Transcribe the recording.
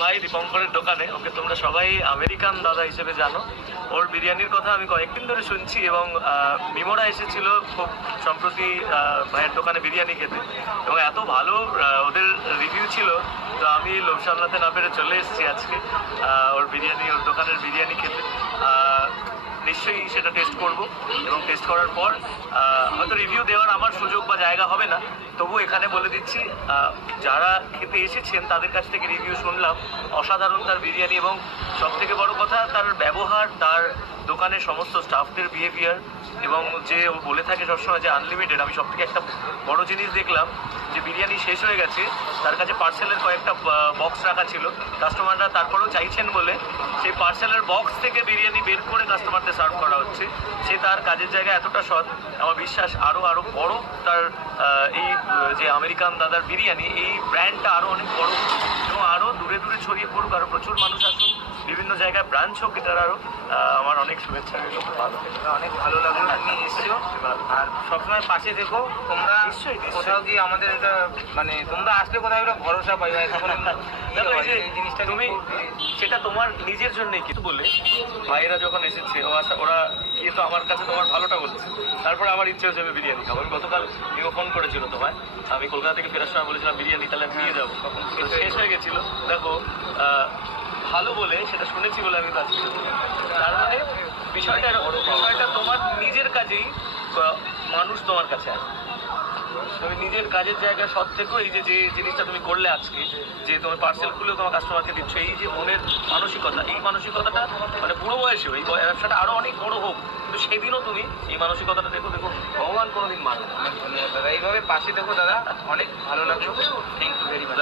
ভাই, দীপঙ্করের দোকানে। ওকে তোমরা সবাই আমেরিকান দাদা হিসেবে জানো। ওর বিরিয়ানির কথা আমি কয়েকদিন ধরে শুনছি এবং মিমোরা এসেছিল খুব সম্প্রতি ভাইয়ের দোকানে বিরিয়ানি খেতে। এবং এত ভালো ওদের রিভিউ ছিল, তো আমি লোভ সামলাতে না পেরে চলে এসেছি আজকে ওর বিরিয়ানি, ওর দোকানের বিরিয়ানি খেতে। নিশ্চয়ই সেটা টেস্ট করব এবং টেস্ট করার পর হয়তো রিভিউ দেওয়ার আমার সুযোগ বা জায়গা হবে না। তবু এখানে বলে দিচ্ছি যারা খেতে এসেছেন, তাদের কাছ থেকে রিভিউ শুনলাম। অসাধারণ তার বিরিয়ানি এবং সব থেকে বড় কথা, তার ব্যবহার, তার দোকানের সমস্ত স্টাফদের বিহেভিয়ার এবং যে ও বলে থাকে সবসময় যে আনলিমিটেড আমি সব থেকে একটা বড় জিনিস দেখলাম যে বিরিয়ানি শেষ হয়ে গেছে, তার কাছে পার্সেলের কয়েকটা বক্স রাখা ছিল। কাস্টমাররা তারপরেও চাইছেন বলে সেই পার্সেলের বক্স থেকে বিরিয়ানি বের করে কাস্টমারদের সার্ভ করা হচ্ছে। সে তার কাজের জায়গায় এতটা সৎ, আমার বিশ্বাস আরও আরও বড় তার এই যে আমেরিকান দাদার বিরিয়ানি, এই ব্র্যান্ডটা আরও অনেক বড়। এবং আরও দূরে দূরে ছড়িয়ে পড়ুক আরও প্রচুর মানুষ আসুন বিভিন্ন জায়গায় ব্রাঞ্চ হোক, এটার আরও অনেক শুভেচ্ছা রইল ভালো অনেক ভালো লাগল তুমি এসছো। আর সবসময় পাশে দেখো তোমরা। কোথাও গিয়ে আমাদের এটা মানে তোমরা আসলে কোথাও একটা ভরসা পাই ভাই জিনিসটা তুমি সেটা তোমার নিজের জন্যই কিন্তু বলে ভাইয়েরা যখন এসেছে ও আসা ওরা গিয়ে তো আমার কাছে তোমার ভালোটা বলছে। তারপরে আমার ইচ্ছে হচ্ছে আমি বিরিয়ানি খাব। আমি গতকাল নিও ফোন করেছিল তোমায় আমি কলকাতা থেকে ফেরার সময় বলেছিলাম বিরিয়ানি তাহলে আমি নিয়ে যাব। তখন শেষ হয়ে গেছিল। দেখো ভালো বলে সেটা শুনেছি বলে আমি কাজ বিষয়টা এরকম, বিষয়টা তোমার নিজের কাজেই মানুষ তোমার কাছে আসবে। তুমি নিজের কাজের জায়গায় সব থেকেও এই যে যে জিনিসটা তুমি করলে আজকে যে তোমার পার্সেল খুলেও তোমার কাস্টমারকে দিচ্ছ এই যে মনের মানসিকতা এই মানসিকতাটা মানে বুড়ো বয়সেও এই ব্যবসাটা আরও অনেক বড় হোক কিন্তু সেদিনও তুমি এই মানসিকতাটা দেখো দেখো ভগবান কোনোদিন মানবে না। দাদা। এইভাবে পাশে দেখো দাদা অনেক ভালো লাগল। Thank you very much